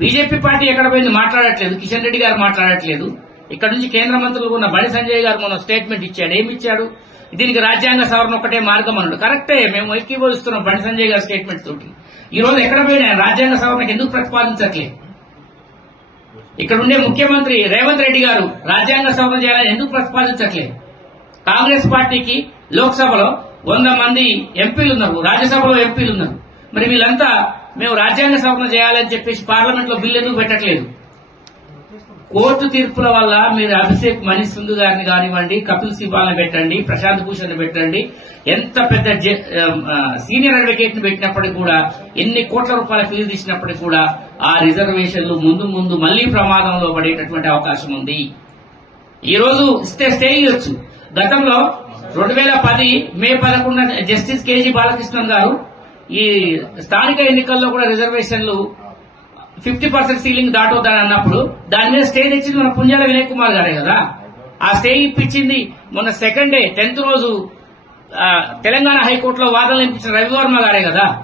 BJP party ఎక్కడ పోయింది మాట్లాడట్లేదు. కిషన్ రెడ్డి గారు మాట్లాడట్లేదు. ఇక్కడ నుంచి కేంద్ర మంత్రులు ఉన్న బండి సంజయ్ గారు మొన్న స్టేట్మెంట్ ఇచ్చాడు. ఏమిచ్చాడు? దీనికి రాజ్యాంగ సవరణ ఒకటే మార్గం అన్నాడు. కరెక్టే మేము ఏకీభవిస్తున్నాం బండి సంజయ్ గారి స్టేట్మెంట్ తోటి. ఈ రోజు ఎక్కడ పోయినా రాజ్యాంగ సవరణకు ఎందుకు ప్రతిపాదించట్లేదు? ఇక్కడ ఉండే ముఖ్యమంత్రి రేవంత్ రెడ్డి గారు రాజ్యాంగ సవరణ చేయాలని ఎందుకు ప్రతిపాదించట్లేదు? కాంగ్రెస్ పార్టీకి లోక్సభలో వంద మంది ఎంపీలు ఉన్నారు. రాజ్యసభలో ఎంపీలు ఉన్నారు. మరి వీళ్ళంతా మేము రాజ్యాంగ సవరణ చేయాలని చెప్పేసి పార్లమెంట్లో బిల్లు ఎందుకు పెట్టట్లేదు? కోర్టు తీర్పుల వల్ల మీరు అభిషేక్ మణి సింధు గారిని కానివ్వండి కపిల్ సిబాల్ని పెట్టండి ప్రశాంత్ భూషణ్ పెట్టండి ఎంత పెద్ద జ- సీనియర్ అడ్వకేట్ని పెట్టినప్పటికీ కూడా ఎన్ని కోట్ల రూపాయల ఫీజు తీసినప్పటికీ కూడా ఆ రిజర్వేషన్లు ముందు ముందు మళ్ళీ ప్రమాదంలో పడేటటువంటి అవకాశం ఉంది. ఈ రోజు ఇస్తే స్టే ఇవ్వచ్చు గతంలో రెండు వేల పది మే పదకొండు జస్టిస్ కేజీ బాలకృష్ణన్ గారు ఈ స్థానిక ఎన్నికల్లో కూడా రిజర్వేషన్లు ఫిఫ్టీ పర్సెంట్ సీలింగ్ దాటవుతాని అన్నప్పుడు దాని మీద స్టే తెచ్చింది మన పుంజాల వినయ్ కుమార్ గారే కదా. ఆ స్టే ఇప్పించింది మొన్న సెకండ్ డే టెన్త్ రోజు తెలంగాణ హైకోర్టులో వాదనలు వినిపించిన రవివర్మ గారే కదా.